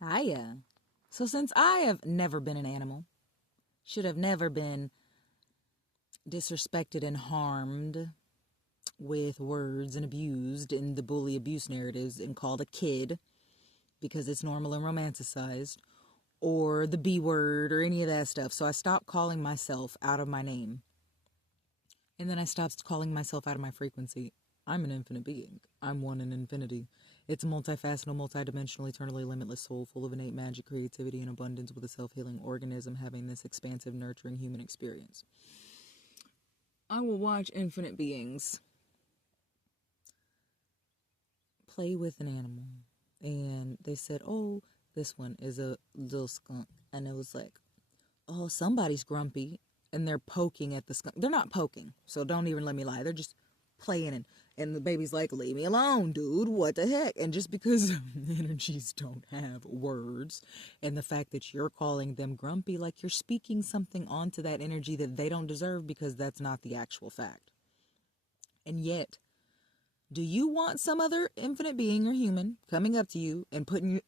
Hiya. So since I have never been an animal, should have never been disrespected and harmed with words and abused in the bully abuse narratives and called a kid because it's normal and romanticized, or the B word or any of that stuff. So I stopped calling myself out of my name. And then I stopped calling myself out of my frequency. I'm an infinite being. I'm one in infinity. It's a multifaceted, multidimensional, eternally limitless soul full of innate magic, creativity, and abundance with a self-healing organism having this expansive, nurturing human experience. I will watch infinite beings play with an animal. And they said, oh, this one is a little skunk. And it was like, oh, somebody's grumpy. And they're poking at the skunk. They're not poking, so don't even let me lie. They're just playing, and the baby's like, leave me alone, dude, what the heck? And just because energies don't have words, and the fact that you're calling them grumpy, like you're speaking something onto that energy that they don't deserve because that's not the actual fact. And yet, do you want some other infinite being or human coming up to you and putting you,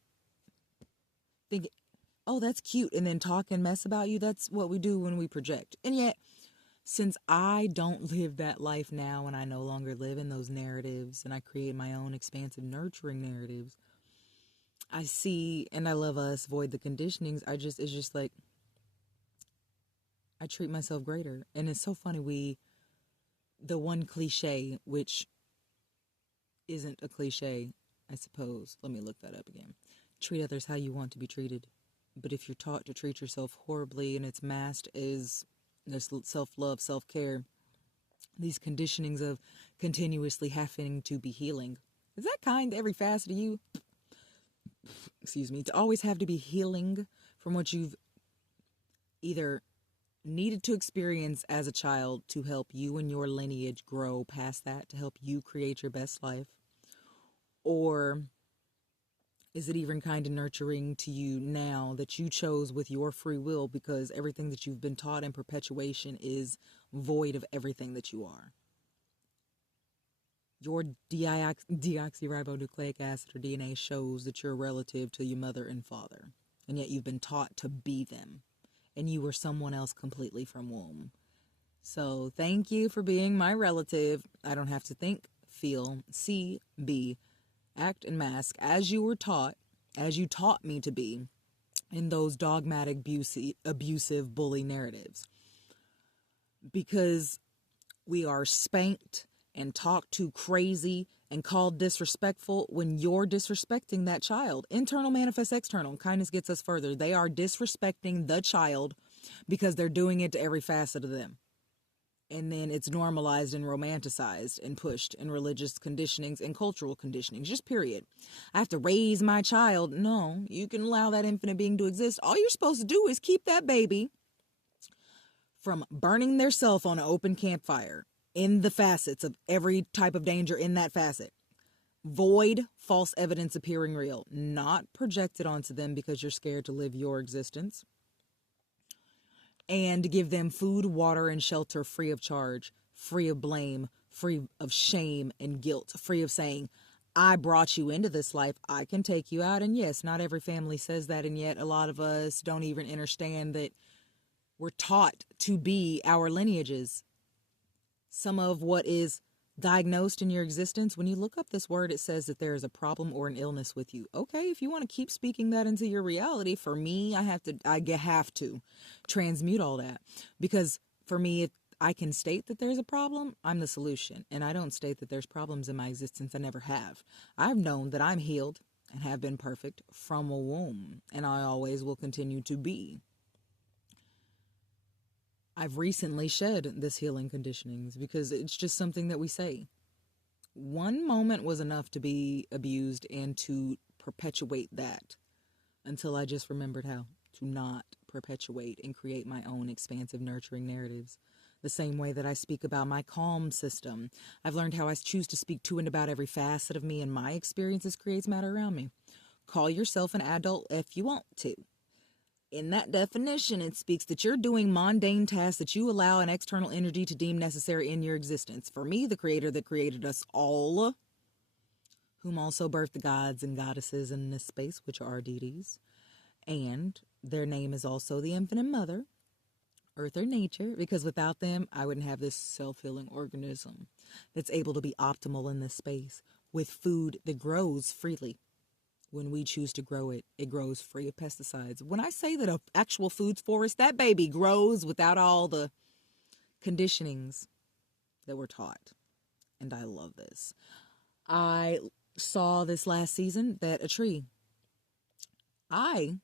thinking, oh, that's cute, and then talk and mess about you? That's what we do when we project. And yet, since I don't live that life now and I no longer live in those narratives and I create my own expansive, nurturing narratives, I see, and I love us, void the conditionings. It's just like, I treat myself greater. And it's so funny, the one cliche, which isn't a cliche, I suppose. Let me look that up again. Treat others how you want to be treated. But if you're taught to treat yourself horribly and it's masked as this self-love, self-care, these conditionings of continuously having to be healing. Is that kind to every facet of you? Excuse me. To always have to be healing from what you've either needed to experience as a child to help you and your lineage grow past that, to help you create your best life? Or is it even kind of nurturing to you now that you chose with your free will, because everything that you've been taught in perpetuation is void of everything that you are? Your deoxyribonucleic acid or DNA shows that you're a relative to your mother and father, and yet you've been taught to be them, and you were someone else completely from womb. So thank you for being my relative. I don't have to think, feel, see, be, act, and mask as you were taught, as you taught me to be in those dogmatic, abusive bully narratives. Because we are spanked and talked to crazy and called disrespectful when you're disrespecting that child. Internal manifests external. Kindness gets us further. They are disrespecting the child because they're doing it to every facet of them. And then it's normalized and romanticized and pushed in religious conditionings and cultural conditionings, just period. I have to raise my child. No, you can allow that infinite being to exist. All you're supposed to do is keep that baby from burning their self on an open campfire in the facets of every type of danger in that facet. Void false evidence appearing real, not projected onto them because you're scared to live your existence. And give them food, water, and shelter free of charge, free of blame, free of shame and guilt, free of saying, I brought you into this life, I can take you out. And yes, not every family says that, and yet a lot of us don't even understand that we're taught to be our lineages. Some of what is diagnosed in your existence, when you look up this word, it says that there is a problem or an illness with you. Okay, if you want to keep speaking that into your reality, for me, I have to transmute all that. Because for me, if I can state that there's a problem, I'm the solution. And I don't state that there's problems in my existence. I never have. I've known that I'm healed and have been perfect from a womb. And I always will continue to be. I've recently shed this healing conditionings because it's just something that we say. One moment was enough to be abused and to perpetuate that until I just remembered how to not perpetuate and create my own expansive, nurturing narratives. The same way that I speak about my calm system. I've learned how I choose to speak to and about every facet of me and my experiences creates matter around me. Call yourself an adult if you want to. In that definition, it speaks that you're doing mundane tasks that you allow an external energy to deem necessary in your existence. For me, the creator that created us all, whom also birthed the gods and goddesses in this space, which are our deities. And their name is also the Infinite Mother, Earth or Nature, because without them, I wouldn't have this self-healing organism that's able to be optimal in this space with food that grows freely. When we choose to grow it, it grows free of pesticides. When I say that an actual food forest, that baby grows without all the conditionings that we're taught. And I love this. I saw this last season that a tree, I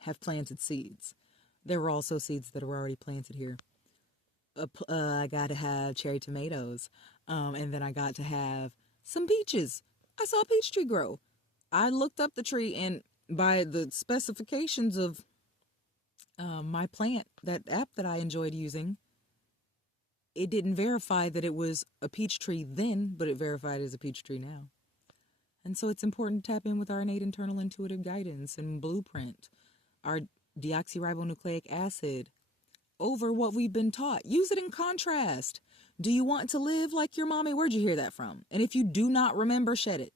have planted seeds. There were also seeds that were already planted here. I got to have cherry tomatoes, and then I got to have some peaches. I saw a peach tree grow. I looked up the tree, and by the specifications of my plant, that app that I enjoyed using, it didn't verify that it was a peach tree then, but it verified it as a peach tree now. And so it's important to tap in with our innate internal intuitive guidance and blueprint, our deoxyribonucleic acid, over what we've been taught. Use it in contrast. Do you want to live like your mommy? Where'd you hear that from? And if you do not remember, shed it.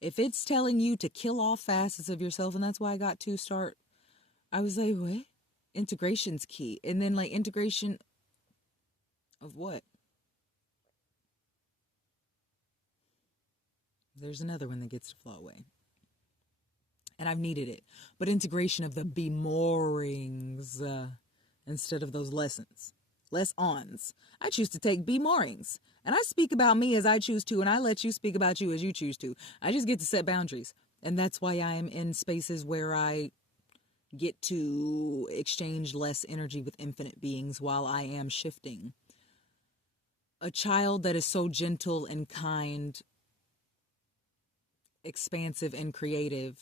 If it's telling you to kill off facets of yourself, and that's why I got to start, I was like, what? Integration's key. And then like integration of what? There's another one that gets to flow away. And I've needed it. But integration of the be-morings instead of those lessons. Less-ons. I choose to take be-morings. And I speak about me as I choose to, and I let you speak about you as you choose to. I just get to set boundaries. And that's why I am in spaces where I get to exchange less energy with infinite beings while I am shifting. A child that is so gentle and kind, expansive and creative,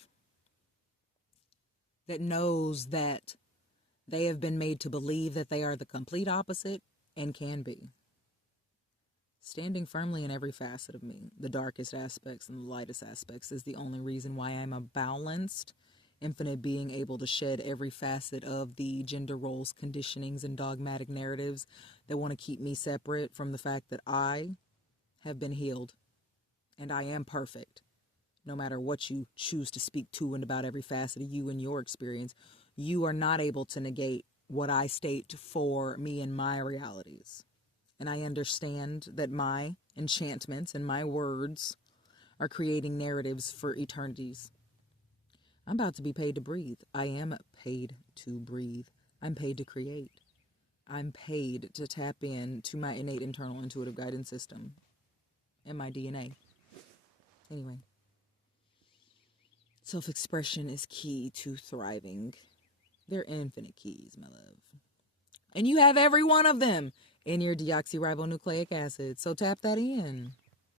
that knows that they have been made to believe that they are the complete opposite and can be. Standing firmly in every facet of me, the darkest aspects and the lightest aspects, is the only reason why I'm a balanced, infinite being able to shed every facet of the gender roles, conditionings, and dogmatic narratives that want to keep me separate from the fact that I have been healed and I am perfect. No matter what you choose to speak to and about every facet of you and your experience, you are not able to negate what I state for me and my realities. And I understand that my enchantments and my words are creating narratives for eternities. I'm about to be paid to breathe. I am paid to breathe. I'm paid to create. I'm paid to tap in to my innate internal intuitive guidance system and my DNA. Anyway. Self-expression is key to thriving. They're infinite keys, my love. And you have every one of them in your deoxyribonucleic acid. So tap that in.